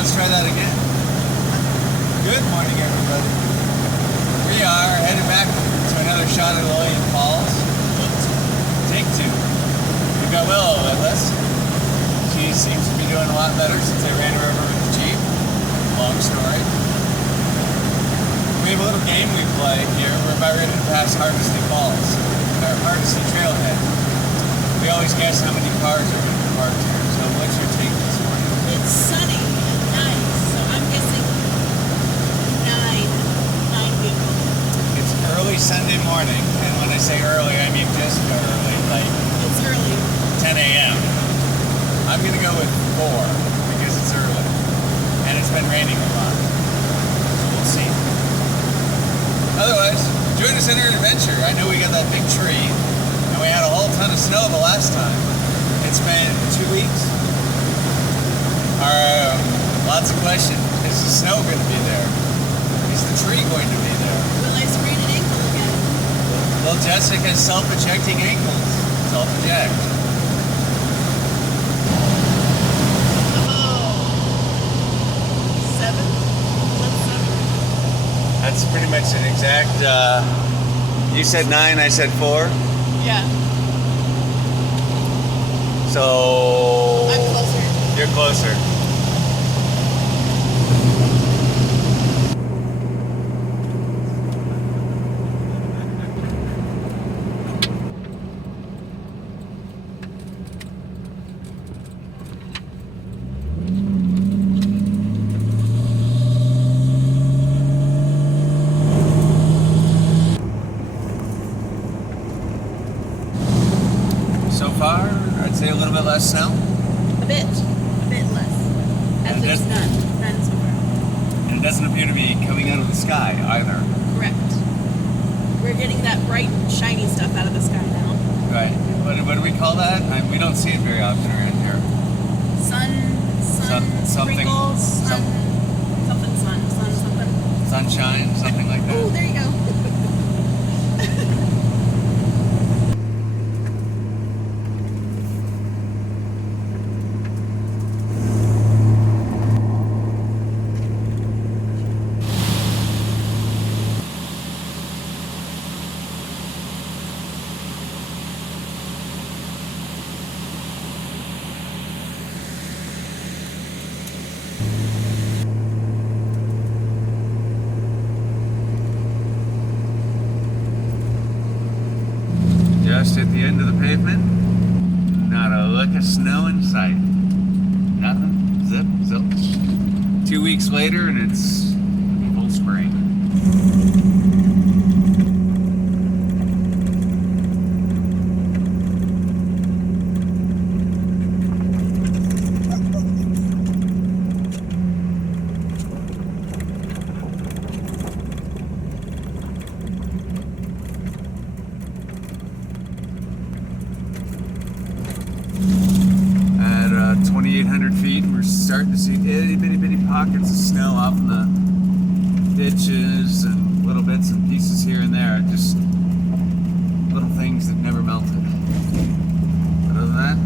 Let's try that again. Good morning, everybody. We are headed back to another shot of Lillian Falls. Take 2. We've got Willow with us. She seems to be doing a lot better since I ran her over with the Jeep. Long story. We have a little game we play here. We're about ready to pass Hardesty Falls, or Hardesty Trailhead. We always guess how many cars are going to be parked here. So what's your take this morning? It's sunny and nice, so I'm guessing nine vehicles. It's early Sunday morning, and when I say early, I mean just early, like It's early. 10 a.m. I'm going to go with 4 because it's early, and it's been raining a lot. So we'll see. Otherwise, join us in our adventure. I know we got that big tree, and we had a whole ton of snow the last time. It's been 2 weeks. Lots of questions. Is the snow going to be there? Is the tree going to be there? Will I sprain an ankle again? Well, Jessica's self-ejecting ankles. Self-eject. Oh. 7? What's 7? That's pretty much an exact, you said 9, I said 4. Yeah. So... I'm closer. You're closer. So far, I'd say a little bit less snow. A bit less. As there's none so far. And it doesn't appear to be coming out of the sky either. Correct. We're getting that bright, shiny stuff out of the sky now. Right. What do we call that? We don't see it very often around here. Sun, sprinkles, something. Sunshine, something like that. Oh, there you go. Just at the end of the pavement, not a lick of snow in sight. Nothing. Zip, zilch. 2 weeks later, and it's full spring. At 2,800 feet, we're starting to see itty bitty pockets of snow off in the ditches and little bits and pieces here and there. Just little things that never melted. But other than that,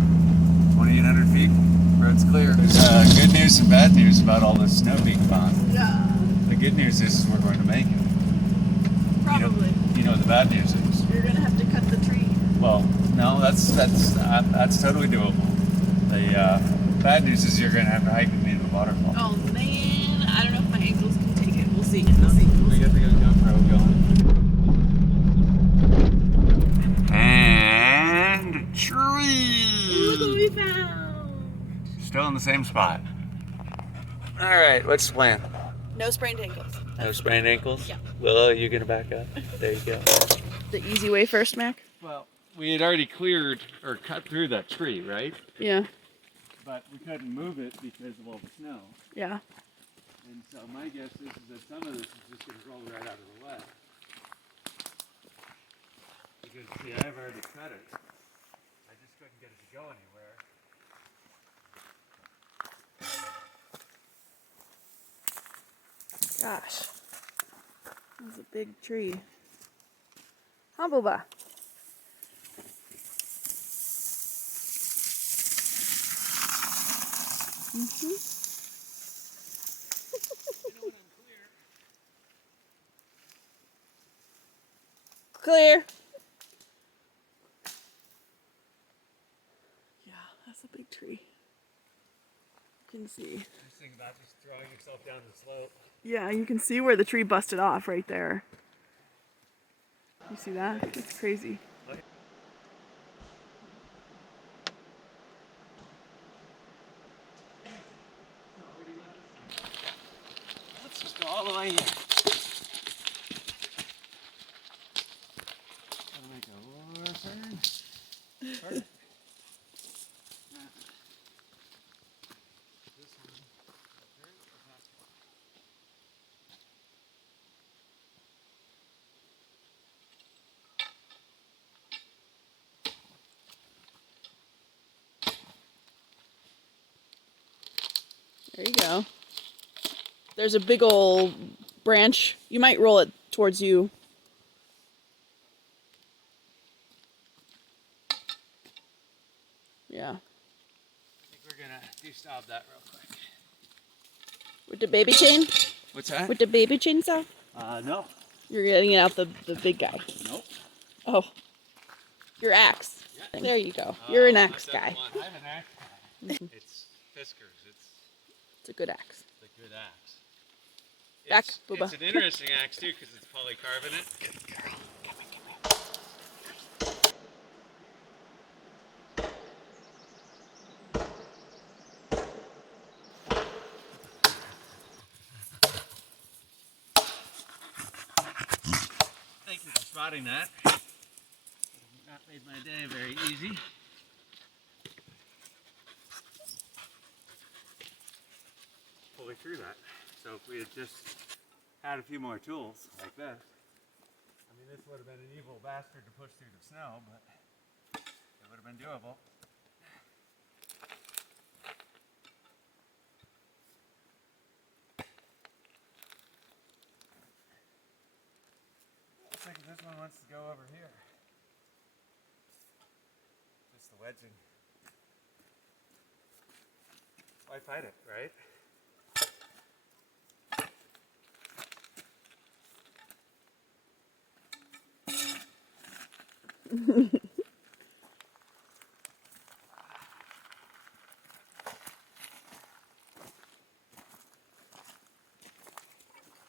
2,800 feet, road's clear. There's good news and bad news about all this snow being gone. Yeah. The good news is we're going to make it. Probably. You know what the bad news is? You're gonna have to cut the tree. Well, no, that's totally doable. The bad news is you're going to have to hike with me to the waterfall. Oh man, I don't know if my ankles can take it. We'll see. We got to go GoPro going. And a tree! Look what we found! Still in the same spot. Alright, what's the plan? No sprained ankles. No sprained ankles? Yeah. Willow, you gonna back up? There you go. The easy way first, Mac? Well, we had already cleared or cut through that tree, right? Yeah. But we couldn't move it because of all the snow. Yeah. And so my guess is that some of this is just going to roll right out of the way. Because, see, I've already cut it. I just couldn't get it to go anywhere. Gosh. That was a big tree. Humbleba. Clear. Yeah, that's a big tree. You can see. Just think about just throwing yourself down the slope. Yeah, you can see where the tree busted off right there. You see that? It's crazy. Let's just go all the way here. Gotta make a lower turn. Perfect. There you go. There's a big old branch. You might roll it towards you. Yeah. I think we're gonna de-stop that real quick. With the baby chain? What's that? With the baby chainsaw? No. You're getting it out the big guy. Nope. Oh. Your axe. Yeah. There you go. You're an axe guy. I'm an axe guy. It's Fiskars. It's a good axe. It's a good axe. Back, It's, Booba. it's an interesting axe too because it's polycarbonate. Good girl. Come on, Thank you for spotting that. That made my day very easy. Fully through that. So if we had just had a few more tools like this, I mean, this would have been an evil bastard to push through the snow, but it would have been doable. Looks like this one wants to go over here. Just the wedging. Why fight it, right?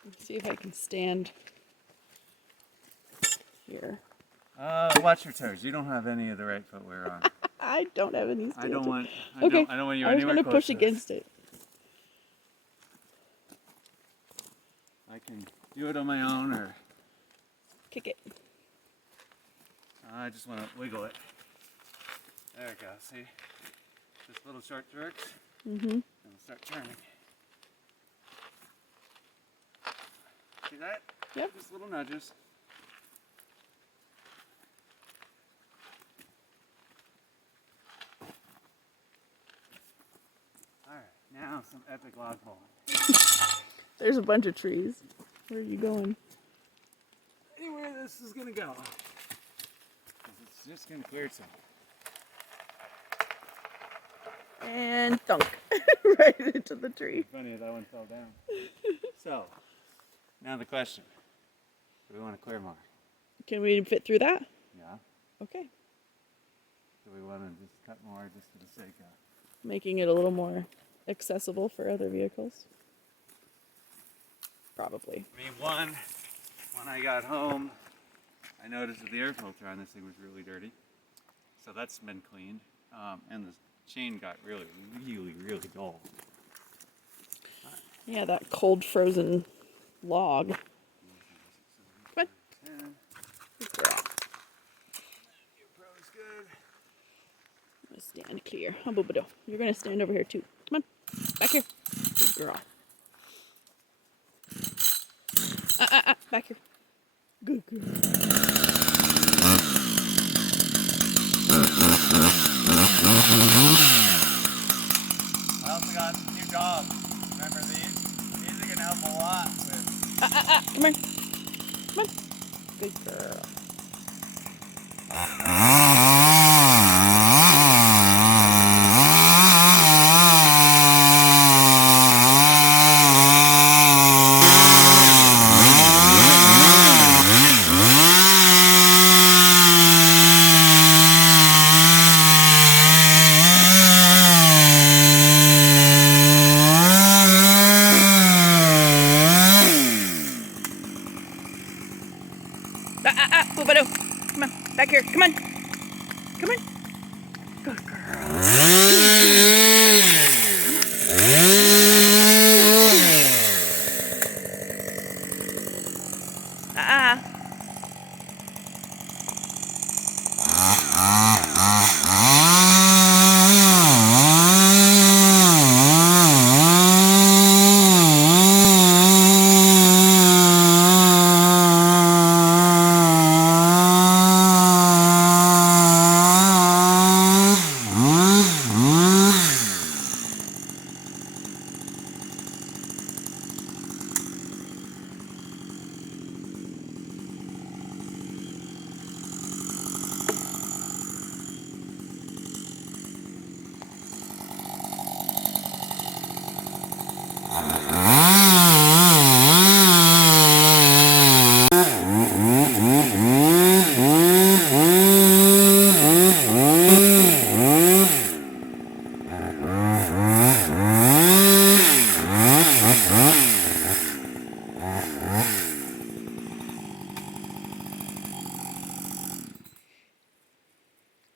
Let's see if I can stand here. Watch your toes. You don't have any of the right footwear on. I don't have any steel I don't toe. want. Okay. I don't want you I was anywhere going to close push to this. against it. I can do it on my own, or Kick it. I just want to wiggle it. There we go. See, just little short jerks, Mm-hmm. and we'll start turning. See that? Yep. Just little nudges. All right, now some epic log pulling. There's a bunch of trees. Where are you going? Anywhere this is gonna go. 'Cause it's just gonna clear itself. And thunk. Right into the tree. Funny, that one fell down. So, now the question. Do we want to clear more? Can we fit through that? Yeah. Okay. Do we want to just cut more just for the sake of? Making it a little more accessible for other vehicles. Probably. I mean, when I got home, I noticed that the air filter on this thing was really dirty. So that's been cleaned. And the chain got really, really dull. Yeah, that cold frozen log. Come on. Good girl. Good. I'm gonna stand clear. Oh, Boobado. You're gonna stand over here too. Come on. Back here. Good girl. Back here. Good girl. I also got some new dogs. Remember these? These are going to help a lot with... Come here. Come on. Good girl. Back here. Come on. Come on. Good girl.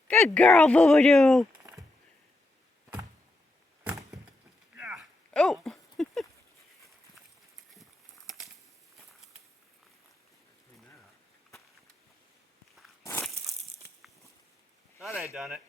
Good girl, Boo-Boo-Doo. Oh. Thought I'd done it.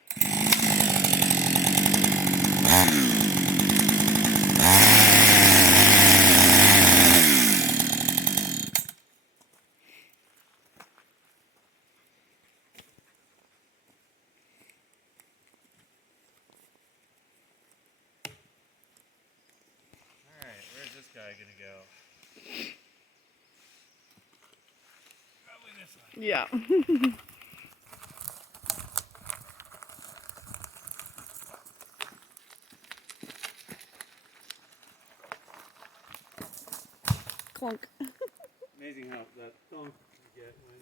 Alright, where's this guy gonna go? Probably this one. Yeah. Clunk. Amazing how that thunk you get when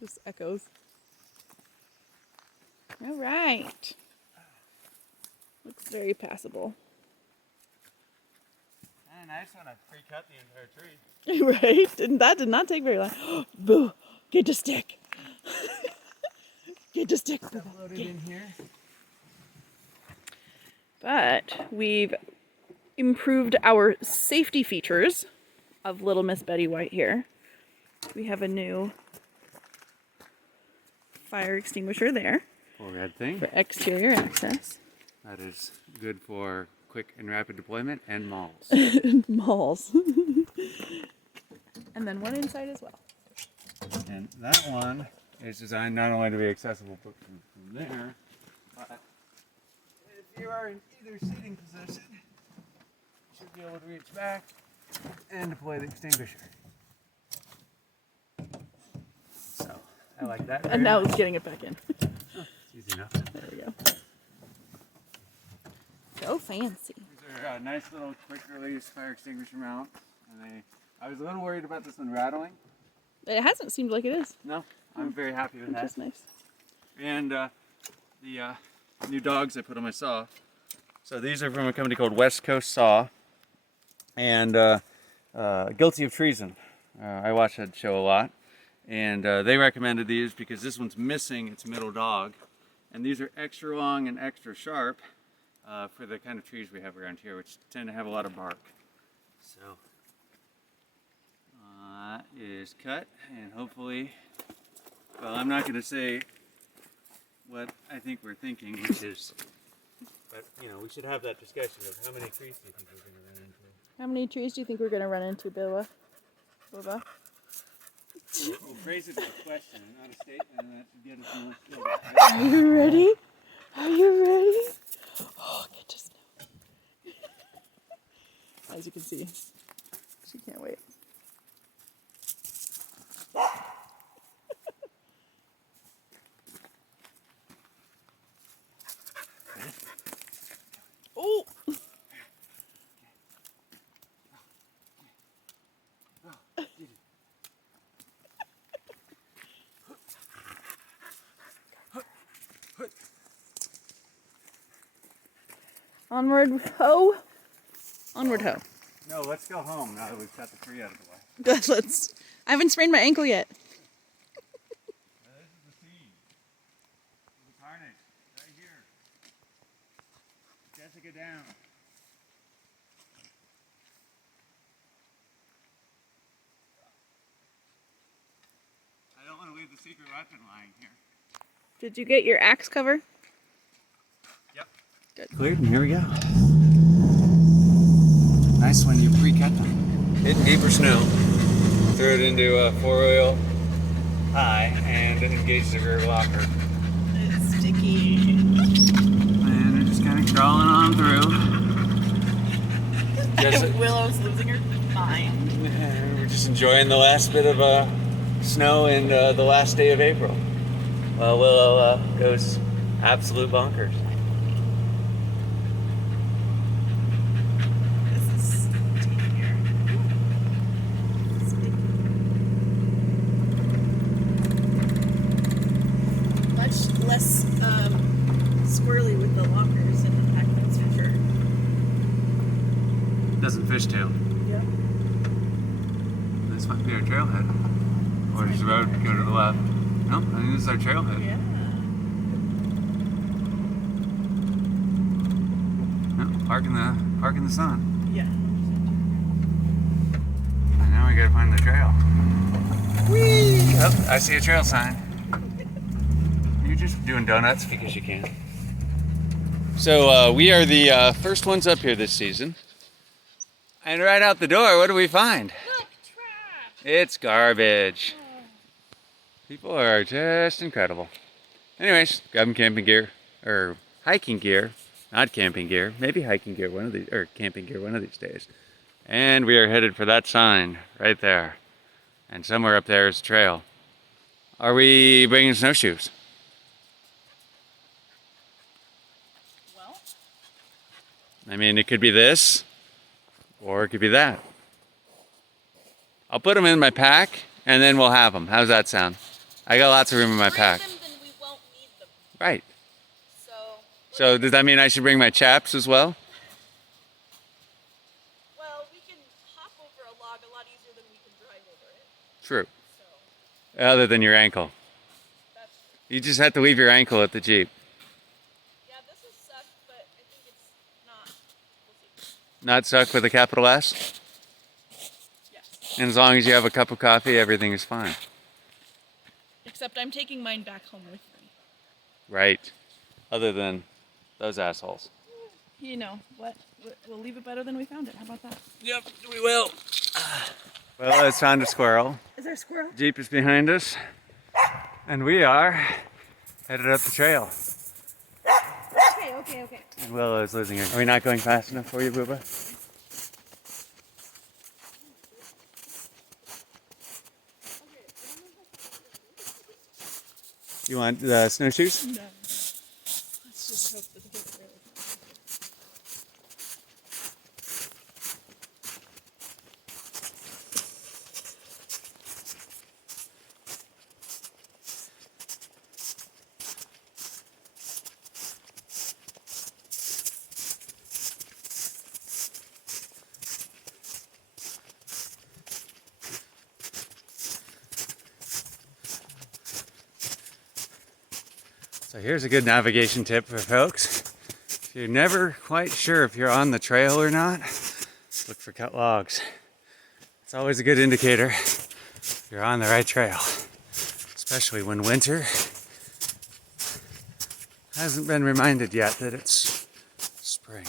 Just echoes. All right. Looks very passable. nice when I pre-cut the entire tree. Right? That did not take very long. Boo! Get the stick! Get the stick! Loaded in here. But we've improved our safety features of Little Miss Betty White here. We have a new fire extinguisher there Full red thing. for exterior access. That is good for quick and rapid deployment and malls. Malls. And then one inside as well. And that one is designed not only to be accessible from there, but if you are in either seating position, you should be able to reach back and deploy the extinguisher. So, I like that. And now it's getting it back in. It's easy enough. There we go. So fancy. These are a nice little quick release fire extinguisher mount. And I was a little worried about this one rattling. It hasn't seemed like it is. No, I'm very happy with Which that. is nice. And the new dogs I put on my saw. So these are from a company called West Coast Saw. And Guilty of Treason. I watch that show a lot. And they recommended these because this one's missing its middle dog. And these are extra long and extra sharp for the kind of trees we have around here, which tend to have a lot of bark. So that is cut, and hopefully, well, I'm not going to say what I think we're thinking, which is, but you know, we should have that discussion of how many trees do you think we're going to run into? How many trees do you think we're going to run into, Billa? Bubba? We'll phrase it as a question, not a statement, and that should get us more. Are you ready? Are you ready? Oh, get to snow. As you can see, she can't wait. Oh! Onward ho! Onward ho. No, let's go home now that we've got the tree out of the way. Let's. I haven't sprained my ankle yet. This is the seed. go down. I don't want to leave the secret weapon lying here. Did you get your axe cover? Yep. Good. Cleared, and here we go. Nice when you pre-cut them. Hitting deeper snow. Throw it into a 4-wheel high and engage the rear locker. It's sticky. And they're just kind of crawling on through. Willow's losing her mind. And we're just enjoying the last bit of snow and the last day of April. While Willow goes absolute bonkers. This is stickier. Sticky. Much less squirrely with the lockers in the pack, that's for sure. Doesn't fishtail. Yep. This might be our trailhead. Or does the road go to the left? No, I think this is our trailhead. Yeah. No, park in the sun. Yeah. And now we gotta find the trail. Whee! Oh, I see a trail sign. You're just doing donuts because you can. So we are the first ones up here this season. And right out the door, what do we find? Look, trash! It's garbage. People are just incredible. Anyways, got some camping gear, or hiking gear, not camping gear, maybe hiking gear one of these, or camping gear one of these days. And we are headed for that sign right there. And somewhere up there is a trail. Are we bringing snowshoes? Well, I mean, it could be this, or it could be that. I'll put them in my pack, and then we'll have them. How's that sound? I got lots of room in my pack. them, then we won't need them. Right. So, So does that mean I should bring my chaps as well? well, we can hop over a log a lot easier than we can drive over it. True. So, Other than your ankle. that's, You just have to leave your ankle at the Jeep. yeah, this is sucked, but I think it's not. We'll see. Not suck with a capital S. Yes. And as long as you have a cup of coffee, everything is fine. Except I'm taking mine back home with me. Right. Other than those assholes. You know, what? We'll leave it better than we found it. How about that? Yep, we will. Well, it's found a squirrel. Is there a squirrel? Jeep is behind us. And we are headed up the trail. Okay. And Willow is losing her. Are we not going fast enough for you, Booba? You want the snowshoes? No. Let's just hope that the kids really. So here's a good navigation tip for folks. If you're never quite sure if you're on the trail or not, look for cut logs. It's always a good indicator if you're on the right trail, especially when winter hasn't been reminded yet that it's spring.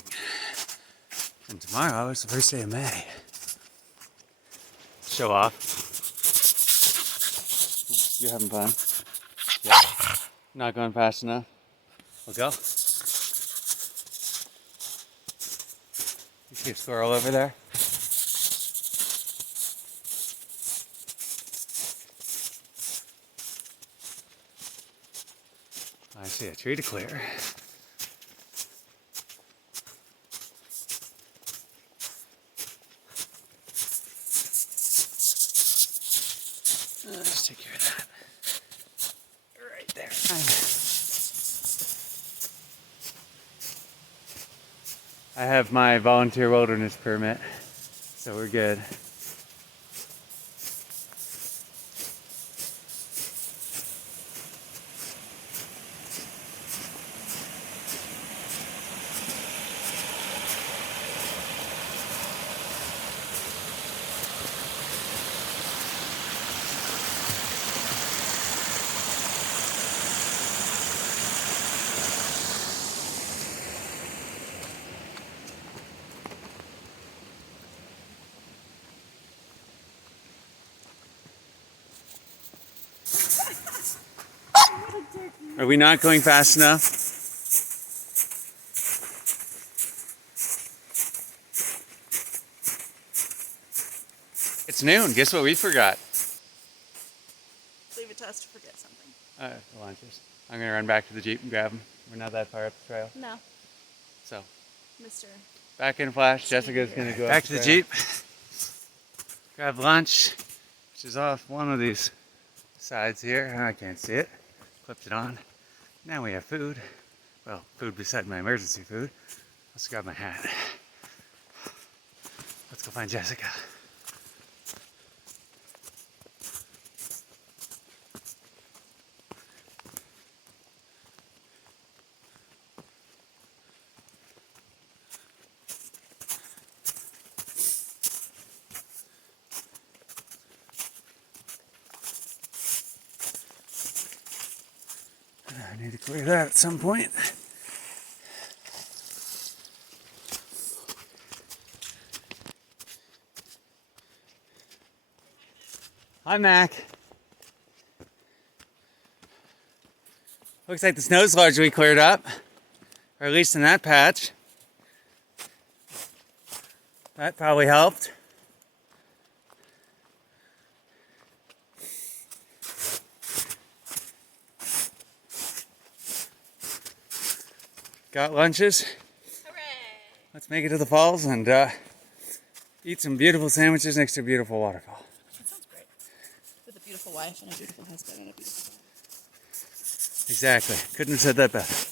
And tomorrow is the first day of May. Show off. You're having fun? Yeah. Not going fast enough. We'll go. You see a squirrel over there? I see a tree to clear. Let's take care of that. Right there. I have my volunteer wilderness permit, so we're good. Are we not going fast enough? It's noon. Guess what we forgot? Leave it to us to forget something. The lunches. I'm gonna run back to the Jeep and grab them. We're not that far up the trail. No, So, Mr. back in a flash. Jessica's gonna go back to the Jeep, grab lunch, which is off one of these sides here. I can't see it. Clipped it on. Now we have food. Well, food beside my emergency food. Let's grab my hat. Let's go find Jessica. I need to clear that at some point. Hi, Mac. Looks like the snow's largely cleared up, or at least in that patch. That probably helped. Got lunches. Hooray! Let's make it to the falls and eat some beautiful sandwiches next to a beautiful waterfall. That sounds great. With a beautiful wife and a beautiful husband and a beautiful dog. Exactly. Couldn't have said that better.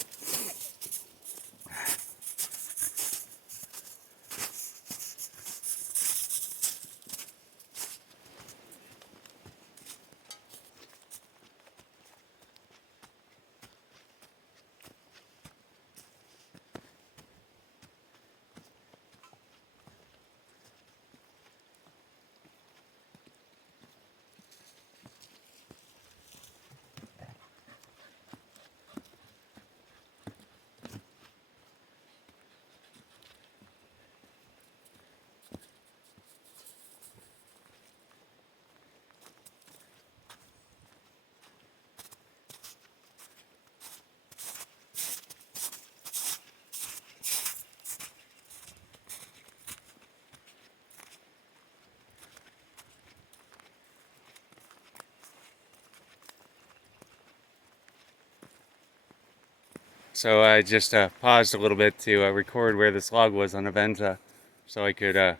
So I just paused a little bit to record where this log was on Aventa so I could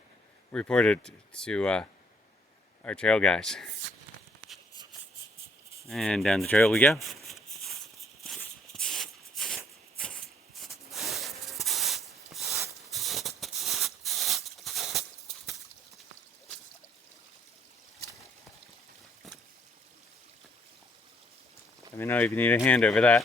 report it to our trail guys. And down the trail we go. Let me know if you need a hand over that.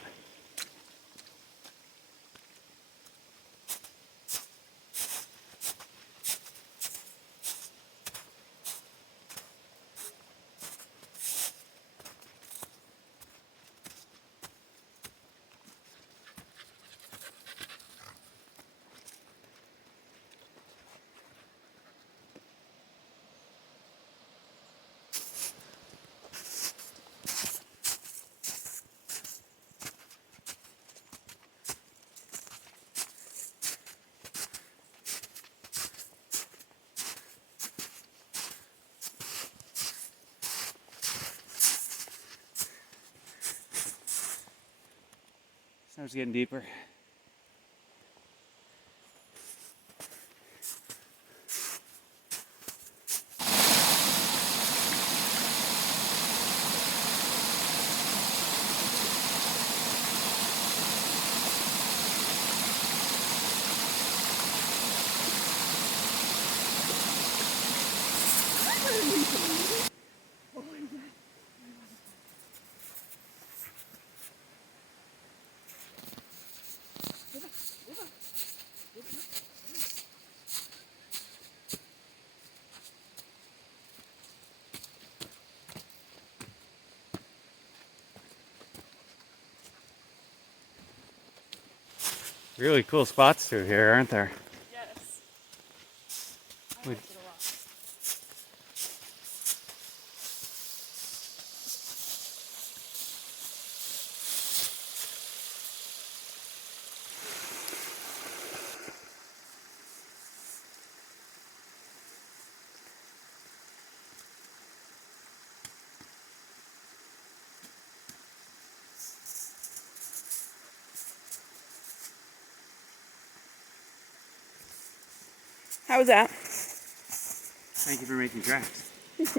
Snow's getting deeper. Really cool spots through here, aren't there? Yes. I We- liked it a lot. How was that? Thank you for making tracks. It's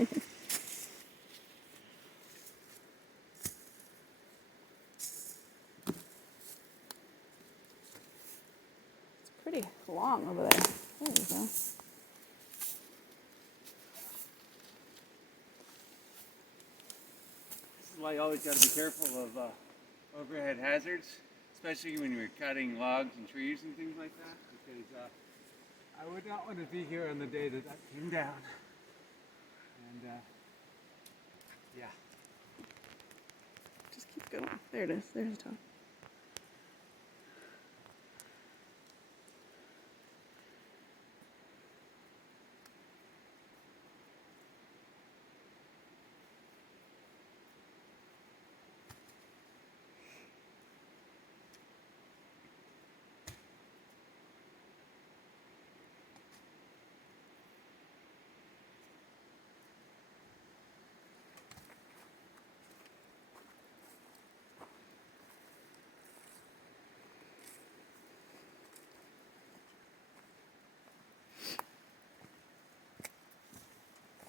pretty long over there. There you go. This is why you always got to be careful of overhead hazards, especially when you're cutting logs and trees and things like that, because I would not want to be here on the day that came down. And yeah. Just keep going. There it is. There's the top.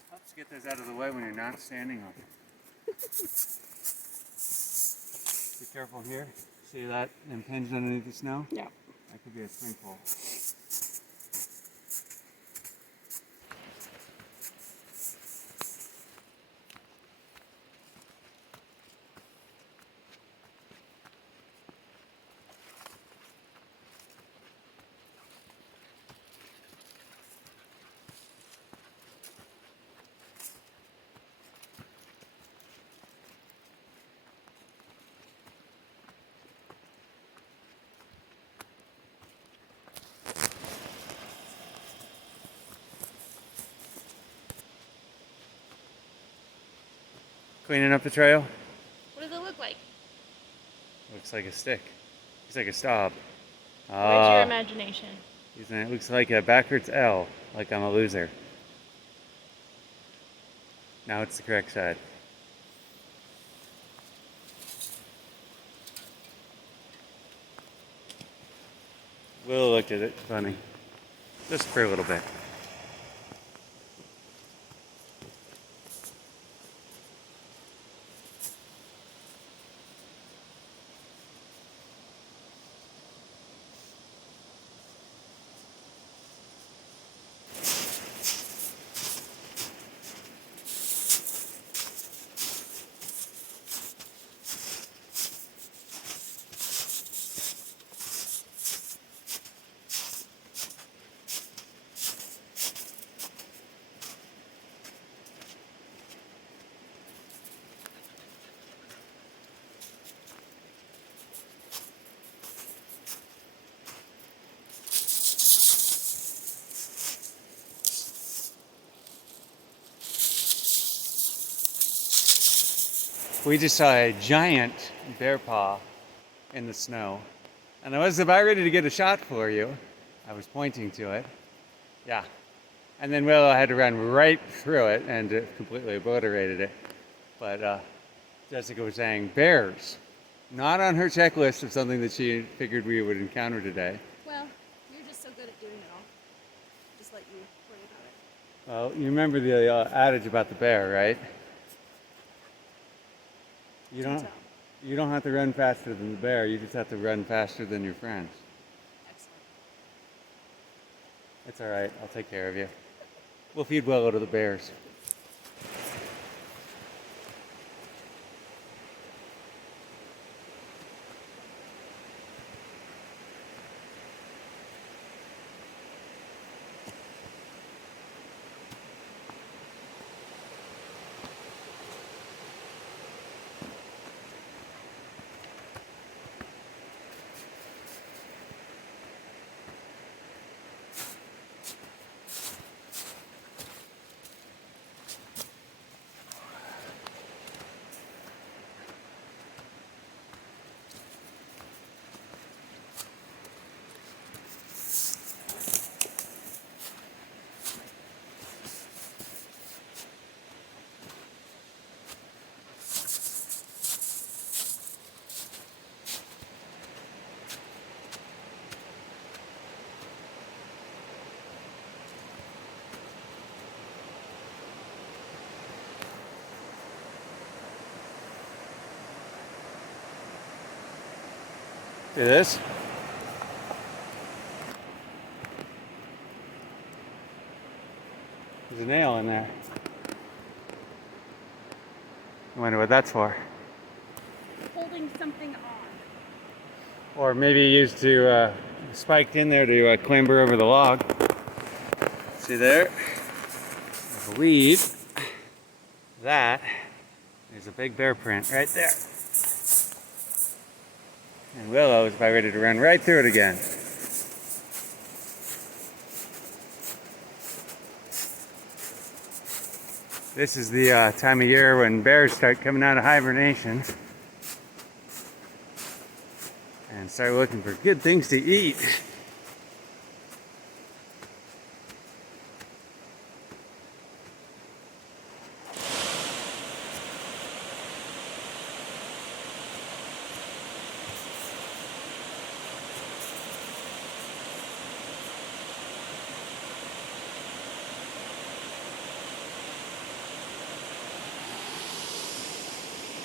Helps get those out of the way when you're not standing on it. Be careful here. See that impinged underneath the snow? Yeah. That could be a swing pole. Cleaning up the trail? What does it look like? Looks like a stick. Looks like a stop. Where's your imagination? It looks like a backwards L, like I'm a loser. Now it's the correct side. Willow looked at it, funny. Just for a little bit. We just saw a giant bear paw in the snow. And I was about ready to get a shot for you. I was pointing to it. Yeah. And then Willow had to run right through it and it completely obliterated it. But Jessica was saying bears. Not on her checklist of something that she figured we would encounter today. Well, you're just so good at doing it all. Just let you worry about it. Well, you remember the adage about the bear, right? You don't have to run faster than the bear, you just have to run faster than your friends. Excellent. It's all right, I'll take care of you. We'll feed Willow to the bears. Do this. There's a nail in there. I wonder what that's for. Holding something on. Or maybe used to spiked in there to clamber over the log. See there? I believe that is a big bear print right there. And Willow is about ready to run right through it again. This is the time of year when bears start coming out of hibernation and start looking for good things to eat.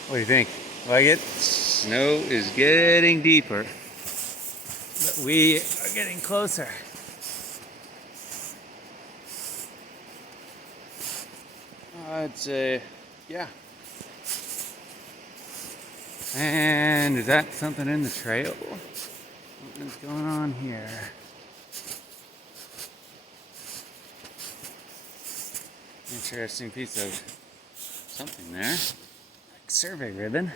What do you think? Like it? Snow is getting deeper, but we are getting closer. I'd say, yeah. And is that something in the trail? What is going on here? Interesting piece of something there. Survey ribbon.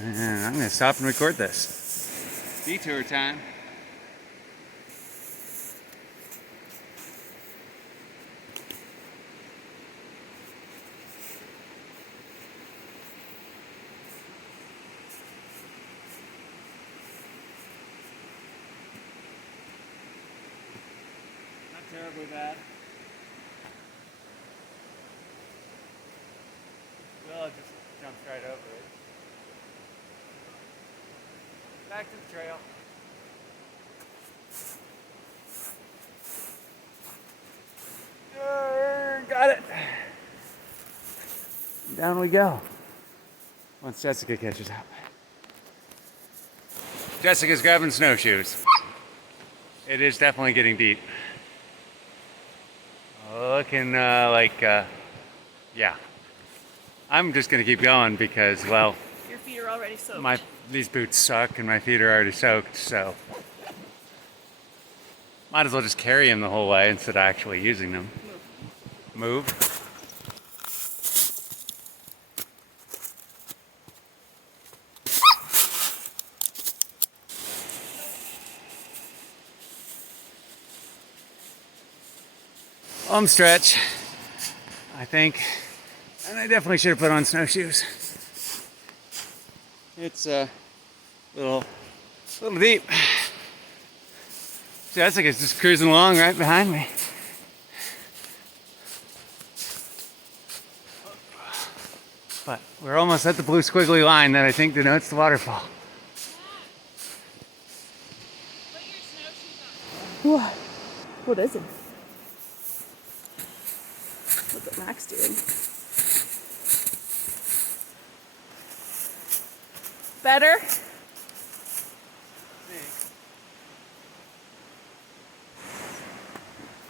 And I'm going to stop and record this. Detour time. Not terribly bad. Well, it just jumps right over it. Back to the trail. Got it. Down we go. Once Jessica catches up. Jessica's grabbing snowshoes. It is definitely getting deep. Looking yeah. I'm just gonna keep going because, well, Your feet are already soaked. These boots suck and my feet are already soaked, so might as well just carry them the whole way instead of actually using them. Move. Home stretch, I think. And I definitely should have put on snowshoes. It's a little deep. Jessica's just cruising along right behind me. But we're almost at the blue squiggly line that I think denotes the waterfall. Put your snowshoes on. What? What is it? What's it Max doing? Better?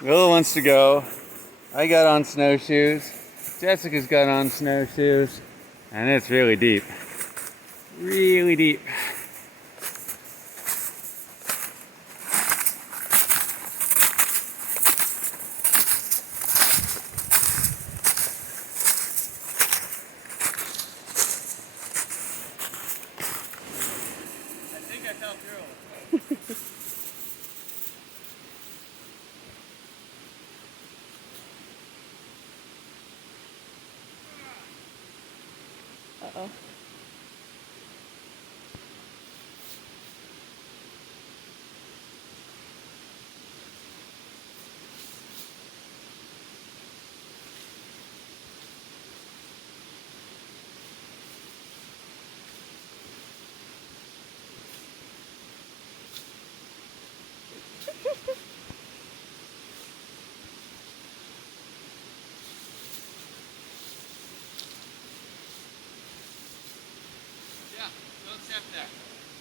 Willow wants to go. I got on snowshoes. Jessica's got on snowshoes. And it's really deep. Really deep. I think I fell through. Uh-oh.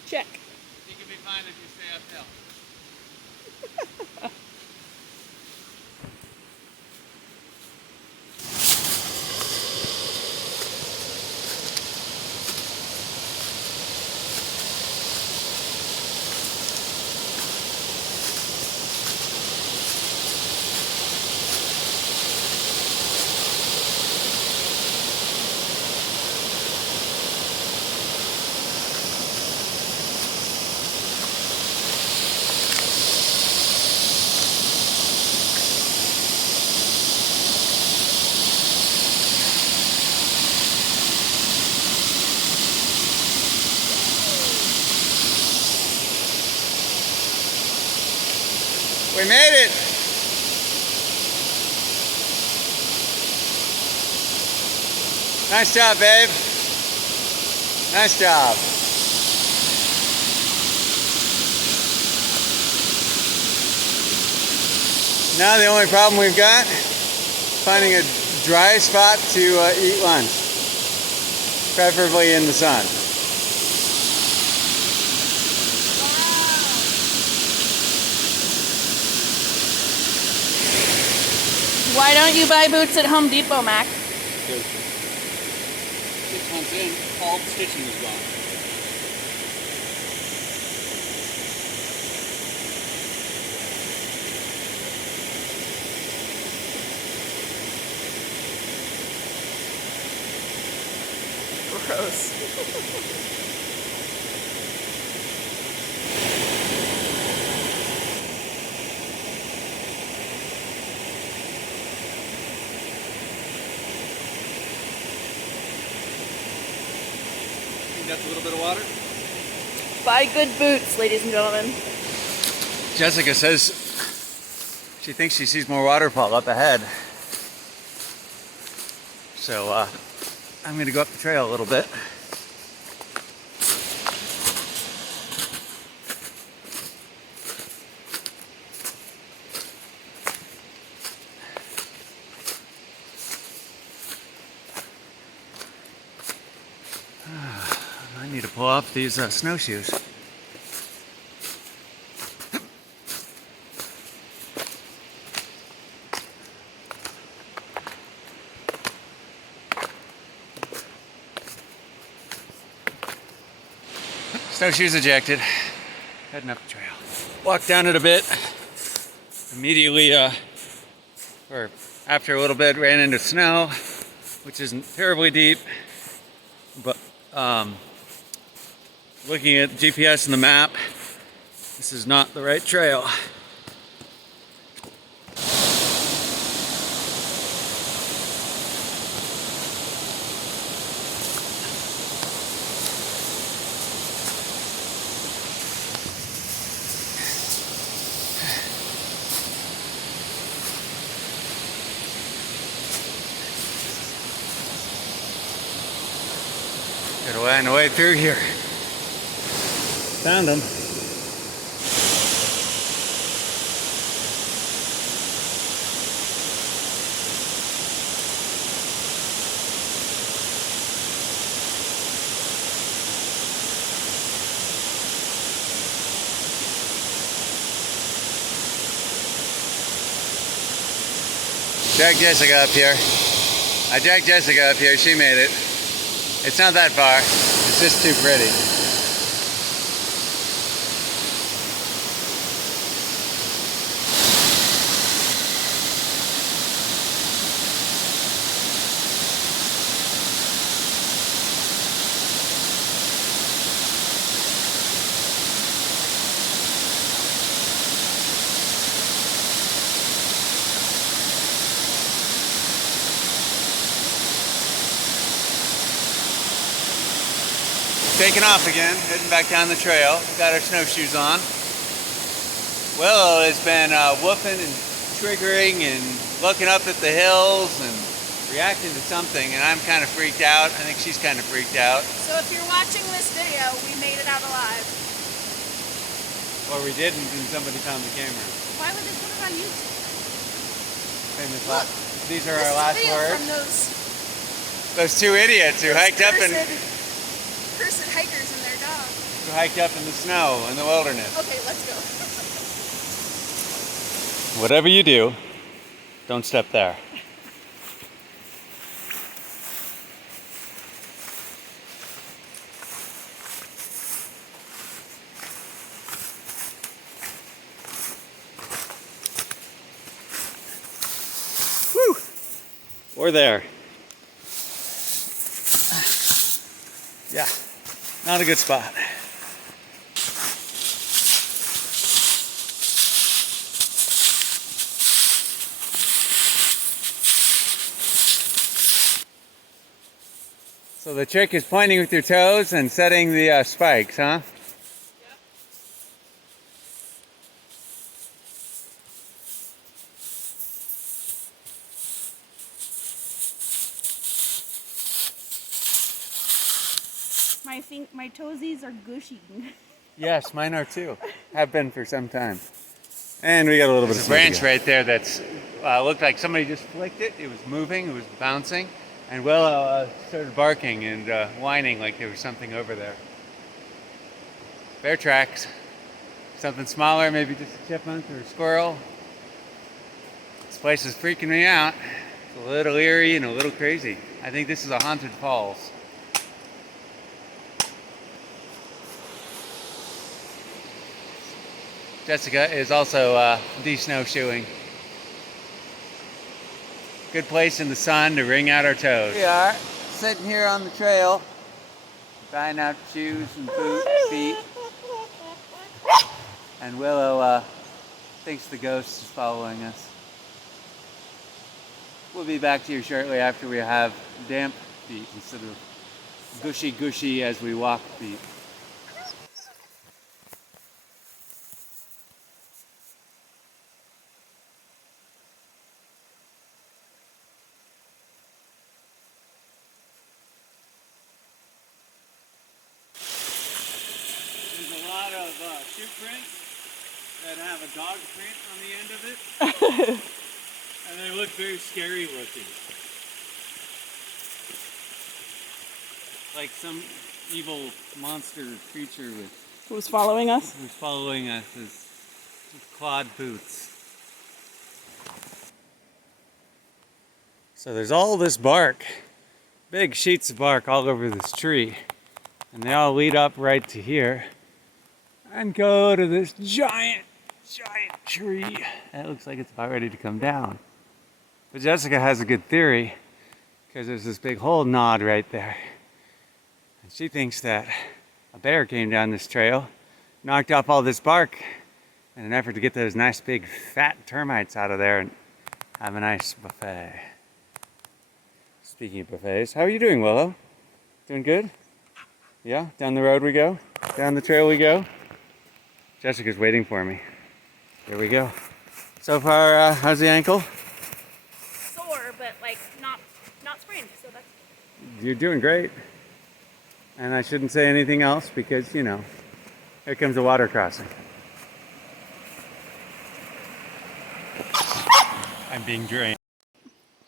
Check. You can be fine if you stay uphill. We made it! Nice job, babe. Nice job. Now the only problem we've got is finding a dry spot to eat lunch, preferably in the sun. Why don't you buy boots at Home Depot, Mac? Because 6 months in, all the stitching is gone. Gross. That's a little bit of water. Buy good boots, ladies and gentlemen. Jessica says she thinks she sees more waterfall up ahead. So I'm going to go up the trail a little bit. I need to pull off these snowshoes. Snowshoes ejected. Heading up the trail. Walked down it a bit. Immediately, or after a little bit, ran into snow, which isn't terribly deep, but looking at the GPS and the map, this is not the right trail. Gotta wind the way through here. Found them. Drag Jessica up here. I dragged Jessica up here, she made it. It's not that far, it's just too pretty. Taking off again, heading back down the trail. Got our snowshoes on. Willow has been whooping and triggering and looking up at the hills and reacting to something, and I'm kind of freaked out. I think she's kind of freaked out. So if you're watching this video, we made it out alive. Or we didn't, and somebody found the camera. Why would they put it on YouTube? Look, these are our last words. From those two idiots who hiked up and cursed hikers and their dog. who hiked up in the snow in the wilderness. Okay, let's go. Whatever you do, don't step there. Woo! Or there. Yeah, not a good spot. So the trick is pointing with your toes and setting the spikes, huh? My toesies are gushy. Yes, mine are too. Have been for some time. And we got a little bit of a branch right there that's looked like somebody just flicked it. It was moving, it was bouncing. And Willow started barking and whining like there was something over there. Bear tracks. Something smaller, maybe just a chipmunk or a squirrel. This place is freaking me out. It's a little eerie and a little crazy. I think this is a haunted falls. Jessica is also de-snowshoeing. Good place in the sun to wring out our toes. We are sitting here on the trail, trying out shoes and feet. And Willow thinks the ghost is following us. We'll be back to you shortly after we have damp feet instead of gushy as we walk feet. Shoe prints that have a dog print on the end of it. And they look very scary looking. Like some evil monster creature Who's following us? who's following us with clawed boots. So there's all this bark, big sheets of bark all over this tree. And they all lead up right to here. And go to this giant tree. That looks like it's about ready to come down. But Jessica has a good theory, because there's this big hole gnawed right there. And she thinks that a bear came down this trail, knocked off all this bark in an effort to get those nice big fat termites out of there and have a nice buffet. Speaking of buffets, how are you doing, Willow? Doing good? Yeah? Down the road we go? Down the trail we go? Jessica's waiting for me. Here we go. So far, how's the ankle? Sore, but like not sprained. So that's. You're doing great. And I shouldn't say anything else because, you know, here comes the water crossing. I'm being drained.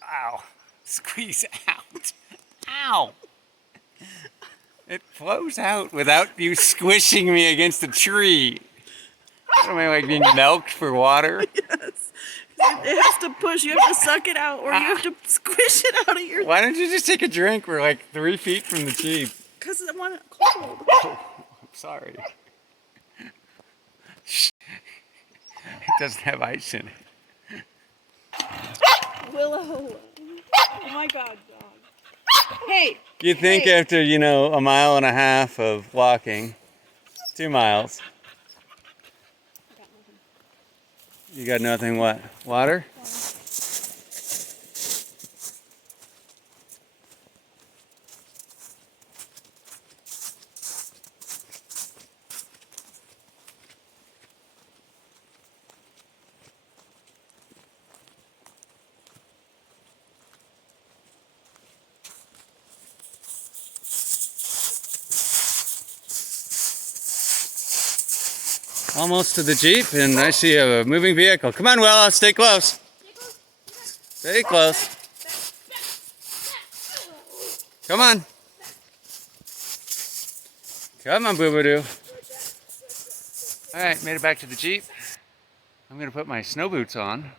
Ow. Squeeze out. Ow. It flows out without you squishing me against a tree. What am I, like being milked for water? Yes. It has to push. You have to suck it out, or you have to squish it out of your. Why don't you just take a drink? We're like 3 feet from the Jeep. Because I want it cold. Oh, I'm sorry. It doesn't have ice in it. Willow. Oh my God, dog. Hey. You think hey. after, you know, a mile and a half of walking, 2 miles. You got nothing what? Water? Almost to the Jeep, and I see a moving vehicle. Come on, Willow, stay close. Stay close. Come on. Come on, Boo-Boo-Doo. Alright, made it back to the Jeep. I'm gonna put my snow boots on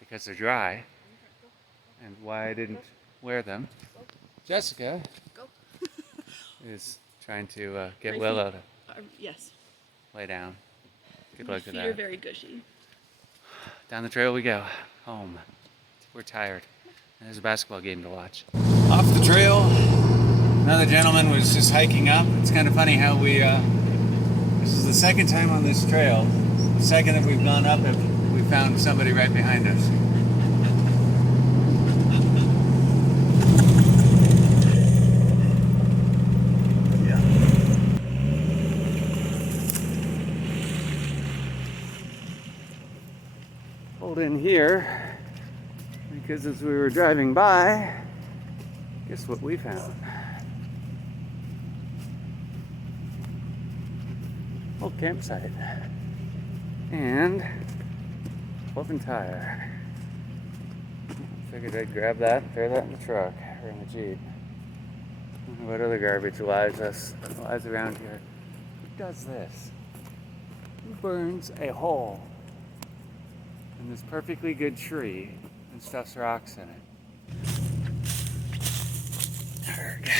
because they're dry. And why I didn't wear them. Jessica is trying to get Willow to Yes. lay down. Good My luck with feet are that. very gushy. Down the trail we go. Home. We're tired. And there's a basketball game to watch. Off the trail, another gentleman was just hiking up. It's kind of funny how we, this is the second time on this trail. The second that we've gone up, we found somebody right behind us. Pulled in here because as we were driving by, guess what we found? Old campsite and open tire. Figured I'd grab that and throw that in the truck or in the Jeep. I wonder what other garbage lies around here. Who does this? Who burns a hole in this perfectly good tree and stuffs rocks in it? Arrgh.